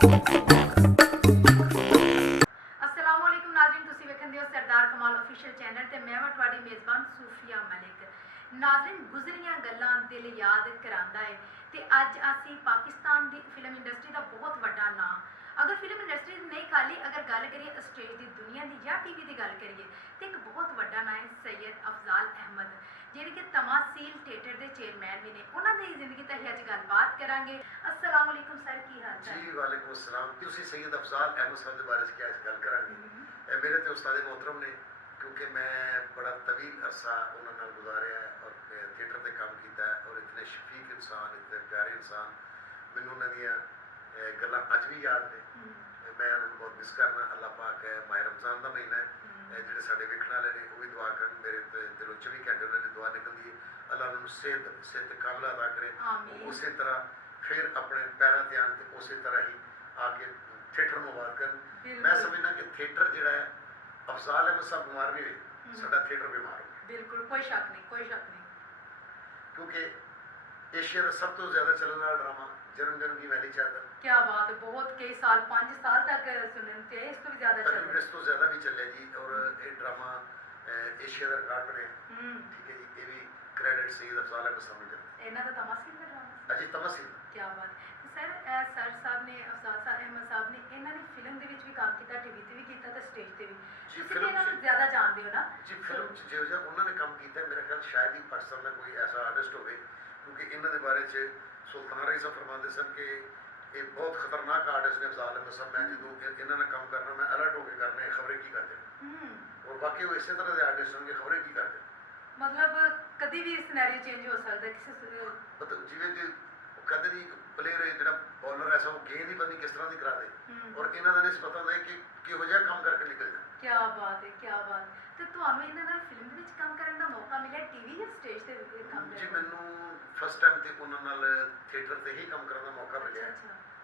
अस्सलामुअलैकुम नाज़रीन, तुसी वेखन दियो सरदार कमाल ऑफिशियल चैनल ते मैं वां तुहाडी मेज़बान सूफिया मलिक। नाज़रीन, गुज़रियां गल्लां दिल याद करांदा है ते अज असी पाकिस्तान दी फिल्म इंडस्ट्री दा बहुत वड्डा नां, अगर फिल्म इंडस्ट्री दी नहीं खाली अगर गल करिए स्टेज दी दुनिया दी या टीवी दी गल करिए ते एक बहुत वड्डा नां है सैयद अफजाल अहमद, ਜਿਹੜੇ ਕਿ ਤਮਾਸੀਲ ਥੀਏਟਰ ਦੇ ਚੇਅਰਮੈਨ ਵੀ ਨੇ। ਉਹਨਾਂ ਦੀ ਜ਼ਿੰਦਗੀ ਤੇ ਅੱਜ ਗੱਲਬਾਤ ਕਰਾਂਗੇ। अस्सलाम वालेकुम सर, की हाल चाल जी वालेकुम अस्सलाम। तुसी सैयद अफजाल अहमद साहब के बारे च क्या गल करांगे। मेरे तो उस्ताद मोहतरम ने, क्योंकि मैं बड़ा तवील अरसा उन्होंने गुजारिया है और थिएटर से काम किया है और इतने शफीक इंसान, इतने प्यारे इंसान, मैनू उन्होंने गल्लां अज भी याद ने। मैं उन्होंने बहुत मिस करना। अल्लाह पाक है, माह रमजान का महीना है, ਜਿਹੜੇ ਸਾਡੇ ਵੇਖਣ ਵਾਲੇ ਨੇ ਉਹ ਵੀ ਦੁਆ ਕਰਨ, ਮੇਰੇ ਦਿਲੋਂ 24 ਘੰਟੇ ਉਹਨਾਂ ਦੀ ਦੁਆ ਨਿਕਲਦੀ ਹੈ, ਅੱਲਾ ਉਹਨਾਂ ਨੂੰ ਸਿਹਤ ਕਾਮਲਾ ਅਤਾ ਕਰੇ। ਉਸੇ ਤਰ੍ਹਾਂ ਫਿਰ ਆਪਣੇ ਪੈਰਾਂ ਤੇ ਆਣ ਕੇ ਉਸੇ ਤਰ੍ਹਾਂ ਹੀ ਆ ਕੇ ਥੀਏਟਰ ਨੂੰ ਆਬਾਦ ਕਰਨ। ਮੈਂ ਸਮਝਦਾ ਕਿ ਥੀਏਟਰ ਜਿਹੜਾ ਹੈ, ਅਫਜ਼ਾਲ ਅਹਿਮਦ ਸਾਹਿਬ ਬਿਮਾਰ ਨਹੀਂ ਹੋਏ, ਸਾਡਾ ਥੀਏਟਰ ਬਿਮਾਰ ਹੋ। ਬਿਲਕੁਲ, ਕੋਈ ਸ਼ੱਕ ਨਹੀਂ, ਕੋਈ ਸ਼ੱਕ ਨਹੀਂ। ਕਿਉਂਕਿ ਏਸ਼ੀਆ ਦਾ ਸਭ ਤੋਂ ਜ਼ਿਆਦਾ ਚੱਲਣ ਵਾਲਾ ਡਰਾਮਾ ਜਨਮ ਕੀ ਵੈਲੀ ਚਾਦਰ। क्या बात है, बहुत कई साल 5 साल तक सुनने थे, इस तो भी ज्यादा चल तकरीबन इस तो ज़्यादा भी चले जी। और ये ड्रामा एशिया का रिकॉर्ड बनया, ठीक है जी। ये भी क्रेडिट सैयद अफजाल अहमद साहब ने दिया। ਇਹਨਾਂ ਦਾ ਤਮਾਸੀਲ ਦਾ ਡਰਾਮਾ। अजी तमसील ਕੀ ਬਾਤ। ਸਰ ਸਰ ਸਾਹਿਬ ਨੇ, ਅਫਜ਼ਾਲ ਅਹਿਮਦ ਸਾਹਿਬ ਨੇ, ਇਹਨਾਂ ਨੇ ਫਿਲਮ ਦੇ ਵਿੱਚ ਵੀ ਕੰਮ ਕੀਤਾ, ਟੀਵੀ ਤੇ ਵੀ ਕੀਤਾ ਤੇ ਸਟੇਜ ਤੇ ਵੀ। ਜੀ ਤੁਸੀਂ ਇਹਨਾਂ ਨੂੰ ਜ਼ਿਆਦਾ ਜਾਣਦੇ ਹੋ ਨਾ ਜੀ। ਫਿਲਮ 'ਚ ਜਿਹੋ ਜਿਹਾ ਉਹਨਾਂ ਨੇ ਕੰਮ ਕੀਤਾ, ਮੇਰੇ ਖਿਆਲ ਸ਼ਾਇਦ ਹੀ ਪਾਕਿਸਤਾਨ ਦਾ ਕੋਈ ਐਸਾ ਆਰਟਿਸਟ ਹੋਵੇ, ਕਿਉਂਕਿ ਇਹਨਾਂ ਦੇ ਬਾਰੇ 'ਚ ਸੁਲਤਾਨ ਰਈ ਸਾਹਿਬ ਫਰਮਾਉਂਦੇ ਸਨ ਕਿ ਇਹ ਬਹੁਤ ਖਤਰਨਾਕ ਆਰਟਿਸਟ ਨੇ ਅਫਜ਼ਾਲ ਅਹਿਮਦ ਸਾਹਿਬ। ਮੈਂ ਜਦੋਂ ਇਹਨਾਂ ਨਾਲ ਕੰਮ ਕਰਨਾ, ਮੈਂ ਅਲਰਟ ਹੋ ਕੇ ਕਰਨਾ ਹੈ, ਖਬਰੇ ਕੀ ਕਰਦੇ ਔਰ ਬਾਕੀ ਉਹ ਇਸੇ ਤਰ੍ਹਾਂ ਦੇ ਆਰਟਿਸਟ ਹੋਣਗੇ, ਖਬਰੇ ਕੀ ਕਰਦੇ। ਮਤਲਬ ਕਦੀ ਵੀ ਸਿਨੈਰੀਓ ਚੇਂਜ ਹੋ ਸਕਦਾ ਕਿਸੇ। ਮਤਲਬ ਜਿਵੇਂ ਕਿ ਉਹ ਕਹਿੰਦੇ ਨਹੀਂ, ਇੱਕ ਪਲੇਅਰ ਹੈ ਜਿਹੜਾ ਬੋਲਰ ਐਸਾ, ਉਹ ਗੇਂਦ ਹੀ ਪਤਾ ਨਹੀਂ ਕਿਸ ਤਰ੍ਹਾਂ ਦੀ ਕਰਾ ਦੇ, ਔਰ ਇਹਨਾਂ ਦਾ ਨਹੀਂ ਪਤਾ ਹੁੰਦਾ ਕਿ ਕਿਹੋ ਜਿਹਾ ਕੰਮ ਕਰਕੇ ਨਿਕਲ ਜਾਣਾ। ਕੀ ਬਾਤ ਹੈ, ਕੀ ਬਾਤ। ਤੇ ਤੁਹਾਨੂੰ ਇਹਨਾਂ ਨਾਲ ਫਿਲਮ ਦੇ ਵਿੱਚ ਕੰਮ ਕਰਨ ਦਾ ਮੌਕਾ ਮਿਲਿਆ, ਟੀਵੀ ਜਾਂ ਸਟੇਜ ਤੇ ਕੰਮ ਜੀ। ਕਰਨ? ਮੈਨੂੰ ਫਸਟ ਟਾਈਮ ਤੇ ਉਹਨਾਂ ਨਾਲ ਥੀਏਟਰ ਤੇ ਹੀ ਕੰਮ ਕਰਨ ਦਾ ਮੌਕਾ ਮਿਲਿਆ,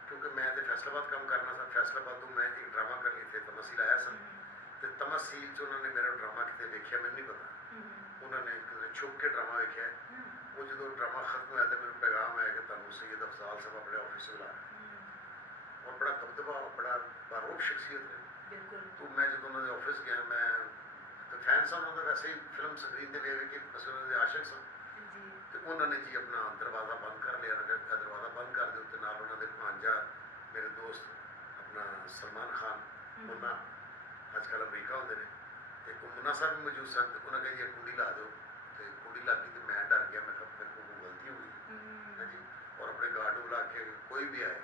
ਕਿਉਂਕਿ ਮੈਂ ਤੇ ਫੈਸਲਾਬਾਦ ਕੰਮ ਕਰਨਾ ਸੀ। ਫੈਸਲਾਬਾਦ ਤੋਂ ਮੈਂ ਇੱਕ ਡਰਾਮਾ ਕਰਨ ਲਈ ਇੱਥੇ ਤਮਸੀਲ ਆਇਆ ਸੀ, ਤੇ ਤਮਸੀਲ 'ਚ ਉਹਨਾਂ ਨੇ ਮੇਰਾ ਡਰਾਮਾ ਕਿਤੇ ਵੇਖਿਆ, ਮੈਨੂੰ ਨਹੀਂ ਪਤਾ। ਉਹਨਾਂ ਨੇ ਕਿਤੇ ਛੁਪ ਕੇ ਡਰਾਮਾ ਵੇਖਿਆ। ਉਹ ਜਦੋਂ ਡਰਾਮਾ ਖਤਮ ਹੋਇਆ ਤੇ ਮੈਨੂੰ ਪੈਗਾਮ ਆਇਆ ਕਿ ਤੁਹਾਨੂੰ ਸੈਯਦ ਅਫਜ਼ਾਲ ਸਾਹਿਬ ਆਪਣੇ ਆਫਿਸ ਬੁਲਾ ਰਹੇ, ਔਰ ਬੜਾ ਦਬਦਬਾ, ਬੜਾ ਬਾਰੂਕ ਸ਼ਖਸੀਅਤ ਨੇ। ਬਿਲਕੁਲ। तो मैं जो उन्होंने ऑफिस गया, मैं तो फैन सा उन्होंने वैसे ही फिल्म स्क्रीन पे ਵੇਖ ਕੇ ਅਸੀਂ ਉਹਨਾਂ ਦੇ ਆਸ਼ਿਕ ਸਾਂ। ਤੇ ਉਹਨਾਂ ਨੇ ਜੀ ਆਪਣਾ ਦਰਵਾਜ਼ਾ ਬੰਦ ਕਰ ਲਿਆ। ਦਰਵਾਜ਼ਾ ਬੰਦ ਕਰ ਦਿਓ ਤੇ ਨਾਲ ਉਹਨਾਂ ਦੇ ਭਾਂਜਾ, ਮੇਰੇ ਦੋਸਤ ਆਪਣਾ ਸਲਮਾਨ ਖਾਨ, ਉਹਨਾਂ ਅੱਜ ਕੱਲ੍ਹ ਅਮਰੀਕਾ ਹੁੰਦੇ ਨੇ, ਤੇ ਉਹ ਮੁੰਨਾ ਸਾਹਿਬ ਵੀ ਮੌਜੂਦ ਸਨ। ਤੇ ਉਹਨਾਂ ਕਹਿੰਦੇ ਕੁੰਡੀ ਲਾ ਦਿਓ, ਤੇ ਕੁੰਡੀ ਲੱਗ ਗਈ ਤੇ ਮੈਂ ਡਰ ਗਿਆ। ਮੈਂ ਕਿਹਾ ਮੇਰੇ ਕੋਲ ਗਲਤੀ ਹੋ ਗਈ ਹੈ ਜੀ। ਔਰ ਆਪਣੇ ਗਾਰਡ ਨੂੰ ਬੁਲਾ ਕੇ, ਕੋਈ ਵੀ ਆਏ,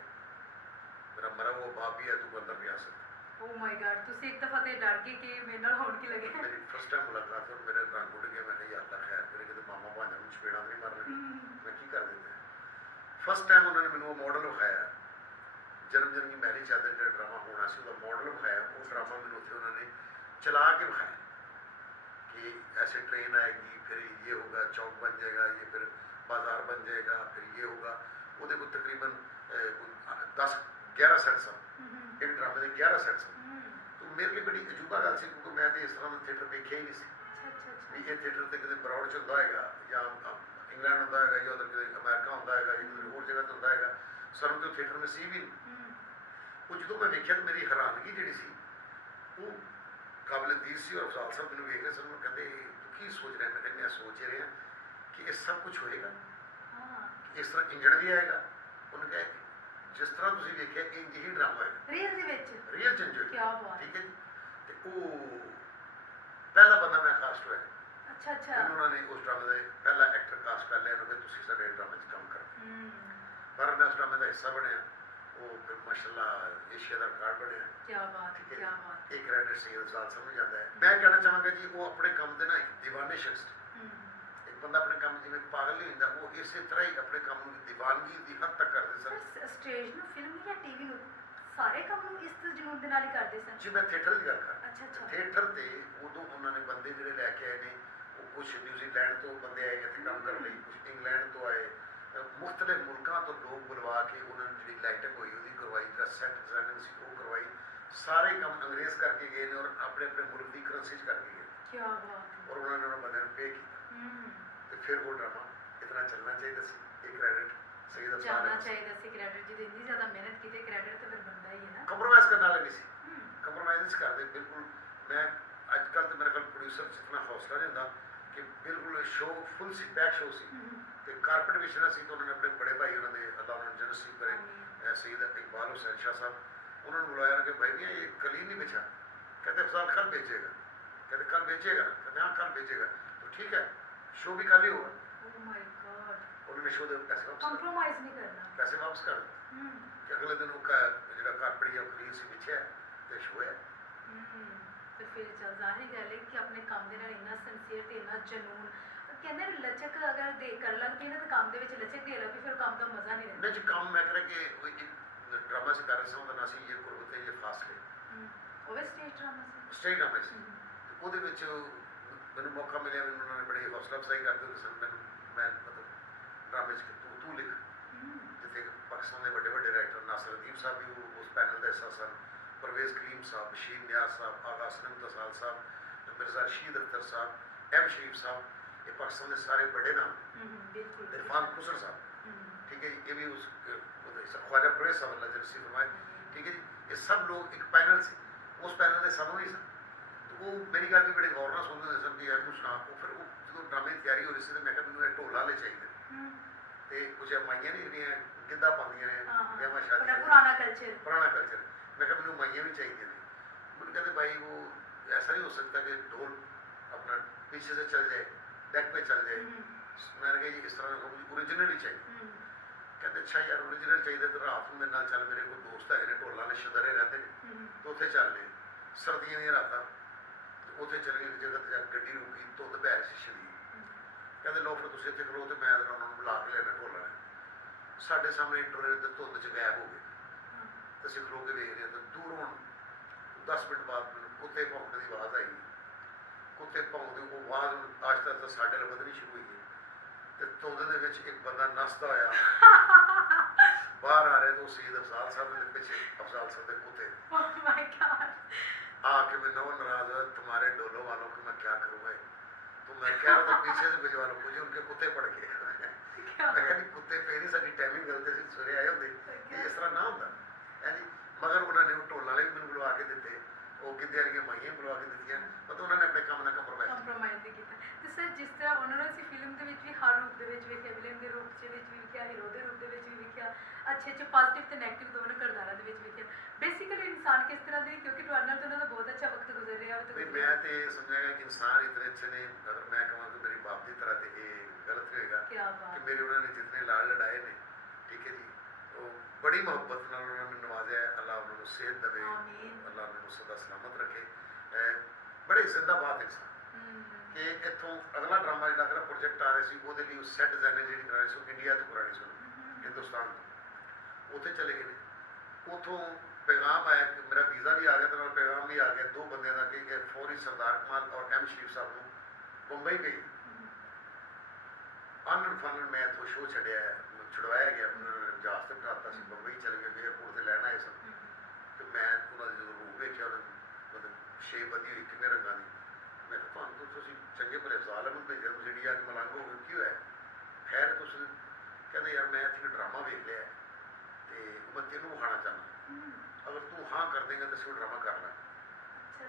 ਮੇਰਾ ਮਰਾ ਉਹ ਬਾਪ ਹੀ ਹੈ, ਤੂੰ ਅੰਦਰ ਨਹੀਂ ਆ ਸਕਦਾ। ਓ ਮਾਈ ਗॉड, ਤੁਸੀਂ ਇੱਕ ਦਫਾ ਤੇ ਡਰ ਗਏ ਕਿ ਮੇਰੇ ਨਾਲ ਹੋਣ ਕੀ ਲੱਗੇ। ਮੇਰੀ ਫਸਟ ਟਾਈਮ ਮੁਲਾਕਾਤ ਹੋਈ, ਮੇਰੇ ਰੰਗ ਉੱਡ ਗਿਆ। ਮੈਂ ਕਿਹਾ ਯਾਰ, ਅੱਲਾ ਖੈਰ ਕਰੇ, ਕਿਤੇ ਮਾਮਾ ਭਾਂਜਾ ਨੂੰ ਚਪੇੜਾ ਨਹੀਂ ਮਾਰਨਾ, ਮੈਂ ਕੀ ਕਰ ਦਿੰਦਾ। ਫਸਟ ਟਾਈਮ ਉਹਨਾਂ ਨੇ ਮੈਨੂੰ ਉਹ ਮਾਡਲ ਵਿਖਾਇਆ, ਜਨਮ ਕੀ ਮੈਰੀ ਚਾਦਰ, ਜਿਹੜਾ ਡਰਾਮਾ ਹੋਣਾ ਸੀ ਉਹਦਾ ਮਾਡਲ ਵਿਖਾਇਆ। ਉਹ ਡਰਾਮਾ ਮੈਨੂੰ ਉੱਥੇ ਉਹਨਾਂ ਨੇ ਚਲਾ ਕੇ ਵਿਖਾਇਆ कि ऐसे ट्रेन आएगी, फिर ये होगा, चौक बन जाएगा, ये फिर बाजार बन जाएगा, फिर ये होगा। वो देखो तकरीबन 10-11 सेट सन, एक ड्रामे के 11 सेट सन। तो मेरे लिए बड़ी अजूबा गल सी, क्योंकि मैं तो इस तरह का थिएटर देखिया ही नहीं सी भी। ये थिएटर तो कितने ब्रॉड च होंदा होएगा, या इंग्लैंड होंदा होएगा, या उधर कितने अमेरिका होंदा होएगा, या कितने होर जगह तो होंदा होएगा। सानू तो थिएटर में सी भी नहीं। वो जो मैं देखिया तो मेरी हैरानगी जी सी वो काबिल दीद सी। और अफजाल साहब मैंने वेख रहे सन, कहते तू की सोच रहे हैं। मैं कहते सोच ही रहे हैं कि ये सब कुछ होएगा, इस तरह इंजन भी आएगा। उन्होंने कहा जिस तरह तुम देखिए इंज ही ड्रामा है रियल चेंज हो। ठीक है जी। तो वो पहला बंदा मैं कास्ट होया। अच्छा। उन्होंने उस ड्रामे का पहला एक्टर कास्ट कर लिया। उन्होंने तुसी साडे ड्रामे च काम करो। पर मैं उस ड्रामे का हिस्सा बनया। वो फिर माशाअल्लाह एशिया का रिकॉर्ड बनया। क्या बात है, क्या बात। एक क्रेडिट सैयद अफजाल समझ आता है। मैं कहना चाहांगा जी, वो अपने काम से ना एक दीवाने शख्स, एक बंदा अपने काम जिवें पागल नहीं होंदा, वो इस तरह ही अपने काम ਨੂੰ दीवानगी ਦੀ हद तक ਕਰਦੇ ਸਨ। ਸਟੇਜ ਨੂੰ, ਫਿਲਮ ਜਾਂ ਟੀਵੀ ਨੂੰ, ਸਾਰੇ ਕੰਮ ਨੂੰ ਇਸ ਜਨੂਨ ਦੇ ਨਾਲ ਹੀ ਕਰਦੇ ਸਨ। ਜੀ ਮੈਂ ਥੀਏਟਰ ਦੀ ਗੱਲ ਕਰ। ਅੱਛਾ। ਥੀਏਟਰ ਤੇ ਉਦੋਂ ਉਹਨਾਂ ਨੇ ਬੰਦੇ ਜਿਹੜੇ ਲੈ ਕੇ ਆਏ ਨੇ, ਉਹ ਕੁਝ ਨਿਊਜ਼ੀਲੈਂਡ ਤੋਂ ਬੰਦੇ ਆਏ ਇੱਥੇ ਕੰਮ ਕਰਨ ਲਈ, ਕੁਝ ਇੰਗਲੈਂਡ ਤੋਂ ਆਏ, ਮੁxtਲਿਫ ਮੁਲਕਾਂ ਤੋਂ ਲੋਕ ਬੁਲਵਾ ਕੇ ਉਹਨਾਂ ਨੇ ਜਿਹੜੀ ਲਾਈਟਿੰਗ ਹੋਈ ਉਹਦੀ ਕਰਵਾਈ, ਜਿਹੜਾ ਸੈਟ ਡਿਜ਼ਾਈਨਿੰਗ ਸੀ ਉਹ ਕਰਵਾਈ। ਸਾਰੇ ਕੰਮ ਅੰਗਰੇਜ਼ ਕਰਕੇ ਗਏ ਨੇ, ਔਰ ਆਪਣੇ ਆਪਣੇ ਮੁਲਕ ਦੀ ਕਰੰਸੀ 'ਚ ਕਰਕੇ ਗਏ। ਕੀ ਬਾਤ। ਔਰ ਉਹਨਾਂ ਨੇ ਉਹਨਾਂ ਬੰਦਿਆਂ ਨੂੰ ਪੇ ਕੀਤਾ। ਤੇ ਫਿਰ ਉਹ ਡਰਾਮਾ ਇਤਨਾ ਚੱਲਣਾ ਚਾਹੀਦਾ ਸੀ। ਇਹ ਕ੍ਰੈਡਿਟ ਸੈਯਦ ਅਫਜ਼ਾਲ ਜਾਣਾ ਚਾਹੀਦਾ ਸੀ। ਕ੍ਰੈਡਿਟ, ਜਿਹਦੀ ਇੰਨੀ ਜ਼ਿਆਦਾ ਮਿਹਨਤ ਕੀਤੀ, ਕ੍ਰੈਡਿਟ ਤਾਂ ਫਿਰ ਬੰਦਾ ਕੰਪਰੋਮਾਈਜ਼ ਕਰਨ ਵਾਲੇ ਨਹੀਂ ਸੀ, ਕੰਪਰੋਮਾਈਜ਼ ਨਹੀਂ ਸੀ ਕਰਦੇ ਬਿਲਕੁਲ। ਮੈਂ ਅੱਜ ਕੱਲ੍ਹ ਤਾਂ ਮੇਰੇ ਕੋਲ ਪ੍ਰੋਡਿਊਸਰ 'ਚ ਇਤਨਾ ਹੌਸਲਾ ਨਹੀਂ ਹੁੰਦਾ ਕਿ ਬਿਲਕੁਲ ਸ਼ੋਅ ਫੁੱਲ ਸੀ, ਪੈਕ ਸ਼ੋਅ ਸੀ, ਤੇ ਕਾਰਪੇਟ ਵਿਛਣਾ ਸੀ। ਤਾਂ ਉਹਨਾਂ ਨੇ ਆਪਣੇ ਬੜੇ ਭਾਈ ਉਹਨਾਂ ਦੇ ਅੱਲਾਹ ਉਹਨਾਂ ਨੂੰ ਜੰਨਤ ਨਸੀਬ ਕਰੇ ਸਈਦ इकबाल हुसैन शाह साहब, उन्होंने बुलाया कि भाई भैया ये कल ही नहीं बेचा। कहते अफजाल कल बेचेगा, कहते कल बेचेगा ना, कहते हाँ कल बेचेगा, तो ठीक है शो भी कल ही होगा। Oh my God, उन्होंने शो दे पैसे वापस compromise नहीं करना। पैसे वापस कर दिए कि अगले दिन वो जो कारपेट या खरीद से बिछे है तो शो है। ਤੇ ਫਿਰ ਚੱਲ ਜ਼ਾਹਿਰ ਗੱਲ ਹੈ ਕਿ ਆਪਣੇ ਕੰਮ ਦੇ ਨਾਲ ਇੰਨਾ ਸਿੰਸੀਅਰ ਤੇ ਇੰਨਾ ਜਨੂਨ, ਕਹਿੰਦੇ ਨੇ ਲਚਕ ਅਗਰ ਦੇ ਕਰ ਲੱਗ ਪਈ ਨਾ ਤਾਂ ਕੰਮ ਦੇ ਵਿੱਚ ਲਚਕ ਦੇ ਲੱਗ ਪਈ ਫਿਰ ਕੰਮ ਦਾ ਮਜ਼ਾ ਨਹੀਂ ਰਹਿੰਦਾ। नहीं जी काम मैं कह कि कोई एक ड्रामा से कर रहा था ना सी ये गुरबत ये फासले ਉਹ ਵੀ ਸਟੇਜ ਡਰਾਮਾ ਸੀ। ਸਟੇਜ ਡਰਾਮਾ ਸੀ, ਤੇ ਉਹਦੇ ਵਿੱਚ ਮੈਨੂੰ ਮੌਕਾ ਮਿਲਿਆ, ਮੈਨੂੰ ਉਹਨਾਂ ਨੇ ਬੜੀ ਹੌਸਲਾ ਅਫਜ਼ਾਈ ਕਰਦੇ ਹੁੰਦੇ ਸਨ ਮੈਨੂੰ। ਮੈਂ ਮਤਲਬ ਡਰਾਮੇ 'ਚ ਤੂੰ ਲਿਖ, ਜਿੱਥੇ ਪਾਕਿਸਤਾਨ ਦੇ ਵੱਡੇ ਵੱਡੇ ਰਾਈਟਰ ਨਾਸਰ ਅਦੀਬ ਸਾਹਿਬ ਵੀ ਉਸ ਪੈਨਲ ਦਾ ਹਿੱਸਾ ਸਨ, परवेज़ करीम साहब, बशीर नियाज साहब, आगा सनम तसाल साहब, मिर्ज़ा रशीद अख्तर साहब, एम शरीफ साहब, ये पाकिस्तान के सारे बड़े नाम, इरफान खुसर साहब, ठीक है जी, ये भी उस ख्वाजा परवेज़ साहब अल्लाह नसीब फरमाए, ठीक है जी। ये सब लोग एक पैनल से, उस पैनल के सानों ही सन, तो वो मेरी गल भी बड़े गौर नाल सुनते सन कि यार कुछ ना वो फिर जो ड्रामे की तैयारी हो रही थी मैं क्या मैंने ढोल वाले चाहिए, तो कुछ माइयां नहीं ਜਿਹੜੀਆਂ ਗਿੱਧਾ ਪਾਉਂਦੀਆਂ ਨੇ ਵਿਆਹਾਂ ਸ਼ਾਦੀਆਂ, पुराना कल्चर, मैं कहा मैंने माइयाँ भी चाहिए थी। मुझे कहते भाई वो ऐसा नहीं हो सकता कि ढोल अपना पीछे से चल जाए, बैक पे चल जाए। मैंने कहा जी इस तरह का मुझे ओरिजिनल ही चाहिए। कहते अच्छा यार ओरिजिनल चाहिए तो रात में मेरे नाल चल, मेरे कोई दोस्त है ढोल वाले शदरे रहते हैं तो उत्थे चल ले, सर्दियों दी रातां उत्थे चल गए, जगह ते जाके गड्डी रुकी, धुंध पै रही सी शदीद। कहते लो फिर तुसीं इत्थे खलो ते मैं उन्होंने बुला के लेना ढोल वाले, साढ़े सामने इंटरवल ते धुंध च गायब हो गए। ਅਸੀਂ ਖਲੋ ਕੇ ਵੇਖ ਰਹੇ ਤਾਂ ਦੂਰੋਂ 10 ਮਿੰਟ ਬਾਅਦ ਮੈਨੂੰ ਕੁੱਤੇ ਭੌਂਕਣ ਦੀ ਆਵਾਜ਼ ਆਈ। ਕੁੱਤੇ ਭੌਂਕਦੇ ਉਹ ਆਵਾਜ਼ ਆਸਤਾ ਤਾਂ ਸਾਡੇ ਨਾਲ ਵਧਣੀ ਸ਼ੁਰੂ ਹੋਈ ਤੇ ਧੁੰਦ ਦੇ ਵਿੱਚ ਇੱਕ ਬੰਦਾ ਨੱਸਦਾ ਹੋਇਆ ਬਾਹਰ ਆ ਰਿਹਾ, ਤਾਂ ਸਈਦ ਅਫਜ਼ਾਲ ਸਾਹਿਬ ਦੇ ਪਿੱਛੇ ਅਫਜ਼ਾਲ ਸਾਹਿਬ ਦੇ ਕੁੱਤੇ आके मैं नौ नाराज हुआ, तुम्हारे डोलों वालों को मैं क्या करूँगा। तो मैं कह रहा था पीछे से भिजवा लो, मुझे उनके कुत्ते पड़ गए। मैं कहनी कुत्ते पे नहीं, सारी टाइमिंग गलत सी, सवेरे आए होंगे ये इस तरह ना होता है जी। मगर उन्होंने ढोल वाले भी मैंने बुलवा के दिते, वो गिद्दे वाली माइयां बुलवा के दित्तियां, मतलब उन्होंने अपने काम ਨਾਲ ਕੰਪਰੋਮਾਈਜ਼ ਨਹੀਂ ਕੀਤਾ। ਤੇ ਸਰ ਜਿਸ ਤਰ੍ਹਾਂ ਉਹਨਾਂ ਨੂੰ ਅਸੀਂ ਫਿਲਮ ਦੇ ਵਿੱਚ ਵੀ ਹਰ ਰੂਪ ਦੇ ਵਿੱਚ ਵੇਖਿਆ, ਵਿਲਨ ਦੇ ਰੂਪ ਦੇ ਵਿੱਚ ਵੀ ਵੇਖਿਆ, ਹੀਰੋ ਦੇ ਰੂਪ ਦੇ ਵਿੱਚ ਵੀ ਵੇਖਿਆ, ਅੱਛੇ ਪੋਜ਼ਿਟਿਵ ਤੇ ਨੈਗੇਟਿਵ ਦੋਨੋਂ ਕਿਰਦਾਰਾਂ ਦੇ ਵਿੱਚ ਵੇਖਿਆ। ਬੇਸਿਕਲੀ ਇਨਸਾਨ ਕਿਸ ਤਰ੍ਹਾਂ ਦੇ, ਕਿਉਂਕਿ ਤੁਹਾਡੇ ਨਾਲ ਤਾਂ ਉਹਨਾਂ ਦਾ ਬਹੁਤ ਅੱਛਾ ਵਕਤ ਗੁਜ਼ਰ ਰਿਹਾ ਹੈ। ਮੈਂ ਤੇ ਸਮਝਾਂਗਾ ਕਿ ਇਨਸਾਨ ਇਤਨੇ ਅੱਛੇ ਨੇ, ਅਗਰ ਮੈਂ ਕਹਾਂ ਕਿ ਮੇਰੀ ਬਾਪ ਦੀ ਤਰ੍ਹਾਂ ਤੇ ਇਹ ਗਲਤ ਹੋਏਗਾ ਕਿ ਮੇਰੇ ਉਹਨਾਂ ਨੇ ਜਿਤਨੇ ਲਾੜ ਲੜਾਏ ਨੇ, ਠੀਕ ਹੈ ਜੀ, ਉਹ ਬੜੀ ਮੁਹੱਬਤ ਨਾਲ ਉਹਨਾਂ ਨੂੰ ਨਵਾਜ਼ਿਆ। ਅੱਲਾਹ ਉਹਨਾਂ ਨੂੰ ਸਿਹਤ ਦੇਵੇ, ਅੱਲਾਹ ਉਹਨਾਂ ਨੂੰ ਸਦਾ ਸਲਾਮਤ ਰੱਖੇ। ਬੜੇ ਜ਼ਿੰਦਾਬਾਦ ਇਨਸਾਨ ਕਿ ਇੱਥੋਂ ਅਗਲਾ ਡਰਾਮਾ ਜਿਹੜਾ ਅਗਲਾ ਪ੍ਰੋਜੈਕਟ ਆ ਰਿਹਾ ਸੀ ਉਹਦੇ ਲਈ ਉਹ ਸੈੱਟ ਡਿਜ਼ਾਈਨਰ ਜਿਹੜੀ ਕਰਾਣੀ ਸੀ ਉਹ ਇੰਡੀਆ ਤੋਂ ਕਰਾਣੀ ਸੀ, ਹਿੰਦੁਸਤਾਨ ਤੋਂ। ਉੱਥੇ ਚਲੇ ਗਏ ਨੇ, ਉੱਥੋਂ ਪੈਗਾਮ ਆਇਆ ਕਿ ਮੇਰਾ ਵੀਜ਼ਾ ਵੀ ਆ ਗਿਆ ਤੇ ਨਾਲ ਪੈਗਾਮ ਵੀ ਆ ਗਿਆ ਦੋ ਬੰਦਿਆਂ ਦਾ ਕਿ ਫੌਰੀ ਸਰਦਾਰ ਕਮਾਲ ਔਰ ਐਮ ਸ਼ਰੀਫ ਸਾਹਿਬ ਨੂੰ ਬੰਬਈ ਭੇਜ। ਆਨਨ ਫਾਨਨ ਮੈਂ ਇੱਥੋਂ ਸ਼ੋਅ ਛੁਡਵਾਇਆ ਗਿਆ, ਉਹਨਾਂ ਨੇ ਜਹਾਜ਼ ਤੇ ਬਿਠਾਤਾ ਸੀ, ਬੰਬਈ ਚਲੇ ਗਏ, ਏਅਰਪੋਰਟ ਤੇ ਲੈਣ ਆਏ ਸਨ। ਤੇ ਮੈਂ ਉਹਨਾਂ ਦਾ ਜਦੋਂ ਰੂਪ ਵੇਖਿਆ, ਉਹਨਾਂ ਮਤਲਬ ਸ਼ੇਪ ਵਧੀ ਹੋਈ ਕਿੰਨੇ ਰੰਗਾਂ ਦੀ, ਮੈਂ ਕਿਹਾ ਤੁਹਾਨੂੰ ਤਾਂ ਤੁਸੀਂ ਚੰਗੇ ਭਲੇ ਅਫਜ਼ਾਲ ਨੂੰ ਭੇਜਿਆ, ਤੁਸੀਂ ਇੰਡੀਆ 'ਚ ਮਲੰਗ ਹੋ ਗਏ, ਕੀ ਹੋਇਆ? ਖੈਰ ਤੁਸੀਂ ਕਹਿੰਦੇ ਯਾਰ ਮੈਂ ਇੱਥੇ ਡਰਾਮਾ ਵੇਖ ਲਿਆ ਤੇ ਮੈਂ ਤੈਨੂੰ ਵਿਖਾਉਣਾ ਚਾਹੁੰਦਾ, ਅਗਰ ਤੂੰ ਹਾਂ ਕਰ ਦੇਂਗਾ ਤਾਂ ਅਸੀਂ ਉਹ ਡਰਾਮਾ ਕਰ ਲਾਂਗੇ।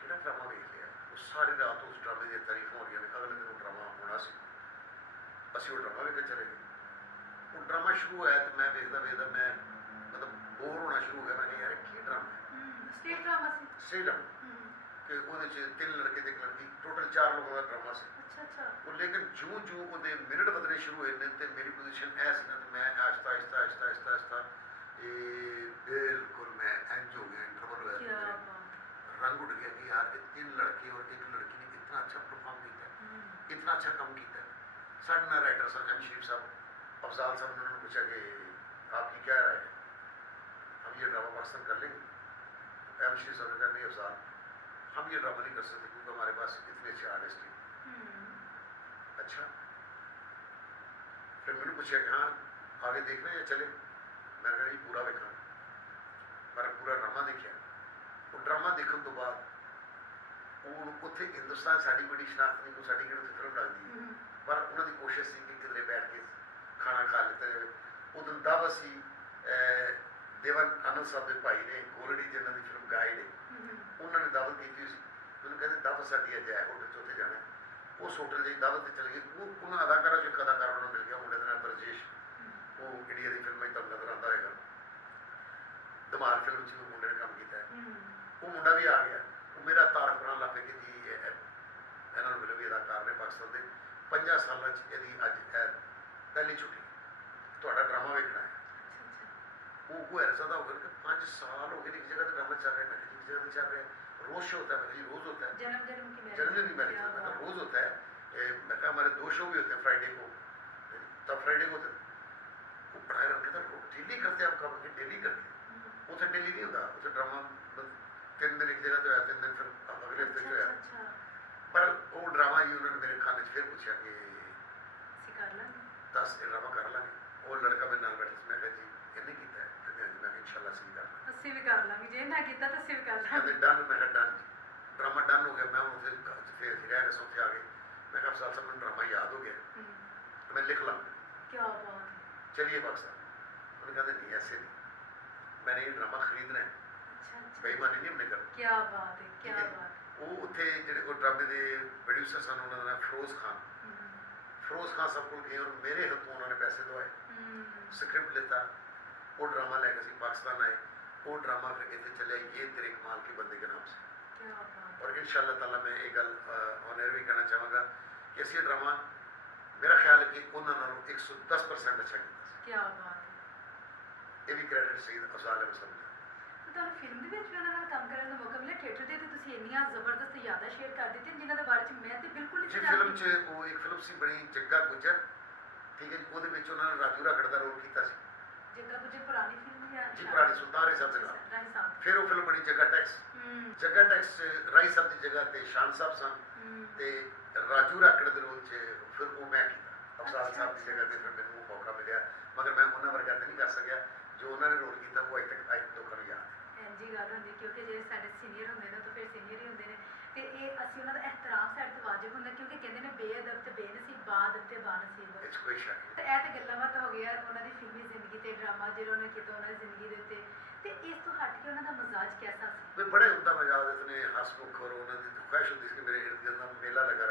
ਕਿਹੜਾ ਡਰਾਮਾ ਵੇਖ ਲਿਆ? ਉਹ ਸਾਰੀ ਰਾਤ ਉਸ ਡਰਾਮੇ ਦੀਆਂ ਤਾਰੀਫਾਂ ਹੋ ਰਹੀਆਂ ਨੇ, ਅਗਲੇ ਦਿਨ ਉਹ ਡਰਾਮਾ ਹੋਣਾ ਸੀ, ਅਸੀਂ ਉਹ ਡਰਾਮਾ ਵੇਖ ਕੇ ਚਲੇ ਗਏ। ਉਹ ਡਰਾਮਾ ਸ਼ੁਰੂ ਹੋਇਆ ਤੇ ਮੈਂ ਵੇਖਦਾ ਮੈਂ ਮਤਲਬ ਬੋਰ ਹੋਣਾ ਸ਼ੁਰੂ ਹੋ ਗਿਆ। ਮੈਂ ਕਿਹਾ ਯਾਰ ਕੀ ਡਰਾਮਾ ਹੈ? ਸਟੇਜ ਡਰਾਮਾ ਕਿ ਉਹਦੇ 'ਚ 3 ਲੜਕੇ ਤੇ ਇੱਕ ਲੜਕੀ, ਟੋਟਲ 4 ਲੋਕਾਂ ਦਾ ਡਰਾਮਾ ਸੀ। ਉਹ ਲੇਕਿਨ ਜਿਉਂ ਉਹਦੇ ਮਿੰਟ ਵਧਣੇ ਸ਼ੁਰੂ ਹੋਏ ਨੇ ਤੇ ਮੇਰੀ ਪੋਜੀਸ਼ਨ ਐ ਸੀ ਨਾ, ਤੇ ਮੈਂ ਆਹਿਸਤਾ ਇਹ ਬਿਲਕੁਲ ਮੈਂ ਇੰਝ ਹੋ ਗਿਆ, ਇੰਟਰਵਲ ਹੋਇਆ, ਰੰਗ ਉੱਡ ਗਿਆ ਕਿ ਯਾਰ ਇਹ 3 ਲੜਕੇ ਔਰ ਇੱਕ ਲੜਕੀ ਨੇ ਇਤਨਾ ਅੱਛਾ ਪਰਫਾਰਮ ਕੀਤਾ, ਇਤਨਾ ਅੱਛਾ ਕੰਮ ਕੀਤਾ। ਸਾਡੇ ਨਾਲ ਰਾइटर सर एम शरीफ साहब, अफजाल साहब ने उन्होंने पूछा कि आपकी क्या राय है, हम ये ड्रामा पाकिस्तान कर लेंगे? एम शरीफ साहब ने कहा नहीं अफजाल, हम ये ड्रामा नहीं कर सकते क्योंकि हमारे पास इतने अच्छे आर्टिस्ट हैं। अच्छा, फिर मैंने पूछा कि हाँ आगे देख रहे हैं या चले? मैंने कहा जी पूरा देखा, मैंने पूरा ड्रामा देखा। वो ड्रामा देखने तो बाद उत्थे हिंदुस्तान साड़ी बड़ी शनाख्त नहीं, साड़ी किहड़ी फिल्म लगती है, पर उन्होंने कोशिश थी कि किधरे बैठ के खाना खा लेता जाए। उस दिन दावत सी ਈਵਨ ਆਨੰਦ ਸਾਹਿਬ ਦੇ ਭਾਈ ਨੇ ਗੋਲੜੀ ਜਿਨ੍ਹਾਂ ਦੀ ਫਿਲਮ ਗਾਏ ਨੇ, ਉਹਨਾਂ ਨੇ ਦਾਵਤ ਕੀਤੀ ਸੀ। ਮੈਨੂੰ ਕਹਿੰਦੇ ਦਾਵਤ ਸਾਡੀ ਅੱਜ ਹੈ ਹੋਟਲ 'ਚ, ਉੱਥੇ ਜਾਣਾ। ਉਸ ਹੋਟਲ ਦੀ ਦਾਵਤ 'ਤੇ ਚਲੇ ਗਏ। ਉਹਨਾਂ ਅਦਾਕਾਰਾਂ 'ਚ ਇੱਕ ਅਦਾਕਾਰ ਉਹਨਾਂ ਨੂੰ ਮਿਲ ਗਿਆ, ਮੁੰਡੇ ਦਾ ਨਾਮ ਬਰਜੇਸ਼, ਉਹ ਇੰਡੀਆ ਦੀ ਫਿਲਮਾਂ 'ਚ ਤੁਹਾਨੂੰ ਨਜ਼ਰ ਆਉਂਦਾ ਹੋਏਗਾ। ਧਮਾਲ ਫਿਲਮ 'ਚ ਉਹ ਮੁੰਡੇ ਨੇ ਕੰਮ ਕੀਤਾ ਹੈ। ਉਹ ਮੁੰਡਾ ਵੀ ਆ ਗਿਆ। ਉਹ ਮੇਰਾ ਤਾਰਫ ਕਰਨ ਲੱਗ ਪਿਆ ਕਿ ਜੀ ਇਹਨਾਂ ਨੂੰ ਮਿਲੋ ਵੀ ਅਦਾਕਾਰ ਨੇ ਪਾਕਿਸਤਾਨ ਦੇ 5 ਸਾਲਾਂ 'ਚ ਇਹਦੀ ਅੱਜ ਪਹਿਲੀ ਛੁੱਟੀ, ਤੁਹਾਡਾ ਡਰਾਮਾ ਵੇਖਣਾ ਹੈ। ਉਹ ਕੋਈ ਐਸਾ ਦਾ ਹੋਗਾ ਕਿ 5 ਸਾਲ ਹੋ गए एक जगह ड्रामा चल रहा है, मैं एक जगह चल रहा है, रोज शो होता है, रोज होता है, जन्मदिन की मैरिज मतलब रोज होता है। मैं कहा हमारे 2 शो भी होते हैं फ्राइडे को, तब फ्राइडे को वो पढ़ाया रखे था डेली करते हैं। आप कहा डेली करते उसे डेली नहीं होता, उसे ड्रामा 3 दिन एक जगह तो है, 3 दिन फिर अगले हफ्ते जो है। पर वो ड्रामा ही उन्होंने मेरे खाने से फिर पूछा कि 10 ड्रामा कर लांगे। वो लड़का मेरे नाल बैठा, मैं कहा जी इन्हें किया है, मैं इंशाल्लाह सही कर लांगे, ਅਸੀਂ ਵੀ ਕਰ ਲਾਂਗੇ, ਜੇ ਨਾ ਕੀਤਾ ਤਾਂ ਅਸੀਂ ਵੀ ਕਰ ਲਾਂਗੇ। डन। मैं डन, ड्रामा डन हो गया। मैं उसे फिर रह रहे सोते आ गए। मैं कहा साहब मैंने ड्रामा याद हो गया, मैं लिख ला, क्या बात है। चलिए पाकिस्तान। उन्होंने कहते नहीं ऐसे नहीं, मैंने ये ड्रामा खरीदना है, अच्छा बेईमानी नहीं हमने करनी। क्या बात है, क्या बात। ਉਹ ਉੱਥੇ ਜਿਹੜੇ ਉਹ ਡਰਾਮੇ ਦੇ ਪ੍ਰੋਡਿਊਸਰ ਸਨ, ਉਹਨਾਂ ਦਾ ਨਾਮ ਫਿਰੋਜ਼ ਖਾਨ। ਫਿਰੋਜ਼ ਖਾਨ ਸਭ ਕੋਲ ਗਏ ਔਰ ਮੇਰੇ ਹੱਥੋਂ ਉਹਨਾਂ ਨੇ ਪੈਸੇ ਦਵਾਏ, ਸਕ੍ਰਿਪਟ ਲਿੱਤਾ। वो ड्रामा लेकर सी पाकिस्तान आए। वो ड्रामा फिर इतने चले, ये तेरे कमाल के बंदे के नाम से। और इंशाअल्लाह ताला मैं एक गल ऑनर भी कहना चाहूँगा कि असी ड्रामा मेरा ख्याल है कि उन्होंने 110% अच्छा किया। क्या बात है। ये भी क्रेडिट सईद अफजाल अहमद साहब ਦਾ। ਤੁਹਾਨੂੰ ਫਿਲਮ ਦੇ ਵਿੱਚ ਵੀ ਉਹਨਾਂ ਨਾਲ ਕੰਮ ਕਰਨ ਦਾ ਮੌਕਾ ਮਿਲਿਆ। ਥੀਏਟਰ ਦੇ ਤੇ ਤੁਸੀਂ ਇੰਨੀਆਂ ਜ਼ਬਰਦਸਤ ਯਾਦਾਂ ਸ਼ੇਅਰ ਕਰ ਦਿੱਤੀਆਂ ਜਿਨ੍ਹਾਂ ਦੇ ਬਾਰੇ ਚ ਮੈਂ ਤੇ ਬਿਲਕੁਲ ਨਹੀਂ ਜੀ ਜਾਣਦੀ। ਫਿਲਮ 'ਚ ਉਹ ਇੱਕ ਫਿਲਮ ਸੀ ਬਣੀ ਜੱਗਾ ਗੁੱਜਰ, ਠੀਕ ਹੈ ਜੀ। ਉਹਦੇ ਵਿੱਚ ਉਹਨਾਂ ਨੇ ਰਾਜੂ ਰਾਖੜ ਦਾ ਰੋਲ ਕੀਤਾ ਸੀ ਜੱਗਾ ਗੁੱਜਰ ਪੁਰਾਣੀ ਫਿਲਮ ਜਾਂ ਜੀ, ਪੁਰਾਣੀ ਸੁਲਤਾਨ ਰਾਏ ਸਾਹਿਬ ਦੇ ਨਾਲ। ਰਾਏ ਸਾਹਿਬ। ਫਿਰ ਉਹ ਫਿਲਮ ਬਣੀ ਜੱਗਾ ਟੈਕਸ। ਜੱਗਾ ਟੈਕਸ 'ਚ ਰਾਈ ਸਾਹਿਬ ਦੀ ਜਗ੍ਹਾ ਤੇ ਸ਼ਾਨ ਸਾਹਿਬ ਸਨ ਤੇ ਰਾਜੂ ਰਾਖੜ ਦੇ ਰੋਲ 'ਚ ਫਿਰ ਉਹ ਮੈਂ ਕੀਤਾ ਅਫਜ਼ਾਲ ਸਾਹਿਬ ਦੀ ਜਗ੍ਹਾ ਤੇ। ਫਿਰ ਮੈਨੂੰ ਉਹ ਮੌਕਾ ਮਿਲਿਆ, ਮਗਰ ਮੈਂ ਉਹਨਾਂ ਵਰਗਾ ਤਾਂ ਨਹੀਂ ਕਰ ਸਕਿਆ ਜੋ ਉਹਨਾਂ ਨੇ ਰੋਲ ਕੀਤਾ। ਉਹ ਅੱਜ ਤੱਕ ਲੋਕਾਂ ਨੂੰ ਯਾਦ ਹੈ। ਇੰਜੀ ਗੱਲ ਹੁੰਦੀ ਕਿਉਂਕਿ ਜਿਹੜੇ ਸਾਡੇ ਸੀਨੀਅਰ ਹੁੰਦੇ ਨੇ ਤਾਂ ਫਿਰ ਸੀਨੀਅਰ ਹੀ ਹੁੰਦੇ ਨੇ ਤੇ ਇਹ ਅਸੀਂ ਉਹਨਾਂ ਦਾ ਇਹਤਰਾਮ ਸਾਡੇ ਤੋਂ ਵਾਜਿਬ ਹੁੰਦਾ ਕਿਉਂਕਿ ਕਹਿੰਦੇ ਨੇ ਬੇਅਦਬ ਤੇ ਬੇਨਸੀਬ, ਬਾਅਦ ਤੇ ਬਾਨਸੀਬ। ਇਹ 'ਚ ਕੋਈ ਸ਼ੱਕ ਨਹੀਂ। ਤੇ ਇਹ ਤੇ ਗੱਲਾਂ ਬਾਤਾਂ ਹੋ ਗਈਆਂ ਉਹਨਾਂ ਦੀ ਫਿਲਮੀ ਜ਼ਿੰਦਗੀ ਤੇ ਡਰਾਮਾ ਜਿਹੜਾ ਉਹਨੇ ਕੀਤਾ ਉਹਨਾਂ ਦੀ ਜ਼ਿੰਦਗੀ ਦੇ ਉੱਤੇ। ਤੇ ਇਸ ਤੋਂ ਹਟ ਕੇ ਉਹਨਾਂ ਦਾ ਮਜ਼ਾਜ ਕੈਸਾ ਸੀ? ਬੜੇ ਹੁੰਦਾ ਮਜ਼ਾਕ, ਇਤਨੇ ਹਸਮੁਖ ਔਰ ਉਹਨਾਂ ਦੀ ਖੁਆਇਸ਼ ਹੁੰਦੀ ਸੀ ਕਿ ਮੇਰੇ ਇਰਦ ਗਿਰਦ ਦਾ ਮੇਲਾ ਲਗਾ